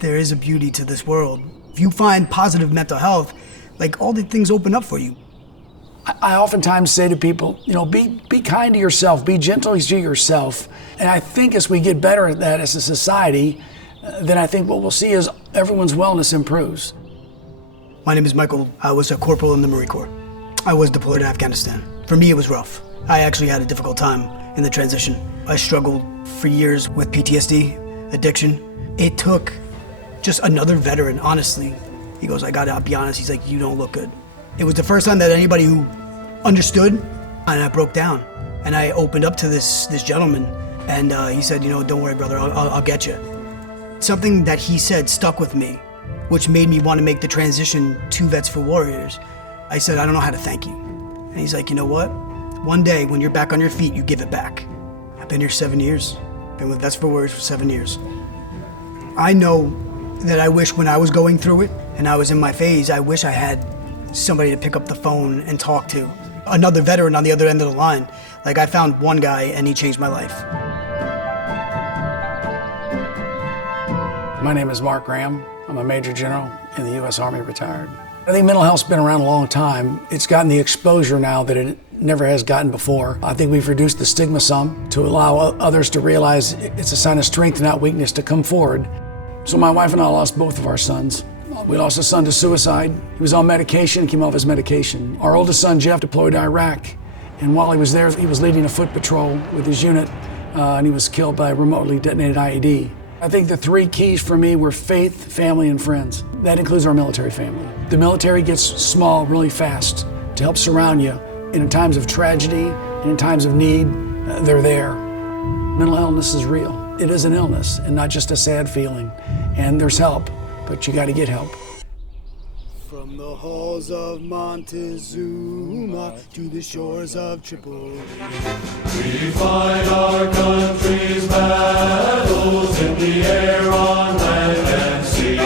there is a beauty to this world. If you find positive mental health, like all the things open up for you. I oftentimes say to people, be kind to yourself, be gentle to yourself. And I think as we get better at that as a society, then I think what we'll see is everyone's wellness improves. My name is Michael. I was a corporal in the Marine Corps. I was deployed to Afghanistan. For me, it was rough. I actually had a difficult time in the transition. I struggled for years with PTSD, addiction. It took just another veteran, honestly. He goes, I gotta be honest, he's like, you don't look good. It was the first time that anybody who understood, and I broke down. And I opened up to this gentleman, and he said, don't worry, brother, I'll get you. Something that he said stuck with me, which made me want to make the transition to Vets for Warriors. I said, I don't know how to thank you. And he's like, you know what? One day when you're back on your feet, you give it back. I've been here 7 years. Been with Vets for Warriors for 7 years. I know that I wish when I was going through it and I was in my phase, I wish I had somebody to pick up the phone and talk to. Another veteran on the other end of the line. Like I found one guy and he changed my life. My name is Mark Graham. I'm a Major General in the U.S. Army, retired. I think mental health's been around a long time. It's gotten the exposure now that it never has gotten before. I think we've reduced the stigma some to allow others to realize it's a sign of strength, not weakness, to come forward. So my wife and I lost both of our sons. We lost a son to suicide. He was on medication, came off his medication. Our oldest son, Jeff, deployed to Iraq. And while he was there, he was leading a foot patrol with his unit, and he was killed by a remotely detonated IED. I think the three keys for me were faith, family, and friends. That includes our military family. The military gets small really fast to help surround you. And in times of tragedy and in times of need, they're there. Mental illness is real. It is an illness and not just a sad feeling. And there's help, but you got to get help. From the halls of Montezuma to the shores of Tripoli, we fight our country's battles in the air, on land and sea.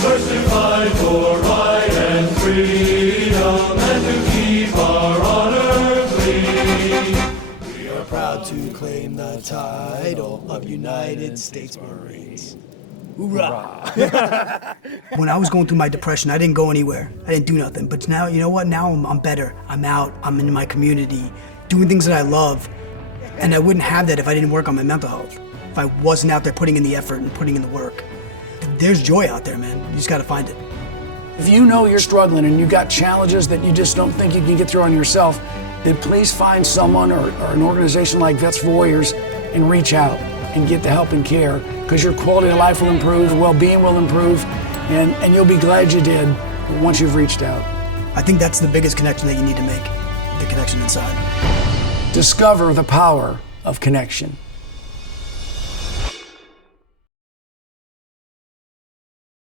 First to fight for right and freedom, and to keep our honor clean. we are proud to claim the title of United States Marines. Hoorah! When I was going through my depression, I didn't go anywhere. I didn't do nothing. But now, you know what? Now I'm better. I'm out. I'm in my community, doing things that I love. And I wouldn't have that if I didn't work on my mental health. If I wasn't out there putting in the effort and putting in the work. There's joy out there, man. You just got to find it. If you know you're struggling and you've got challenges that you just don't think you can get through on yourself, then please find someone or an organization like Vets for Warriors and reach out and get the help and care, because your quality of life will improve, well-being will improve, and you'll be glad you did once you've reached out. I think that's the biggest connection that you need to make, the connection inside. Discover the power of connection.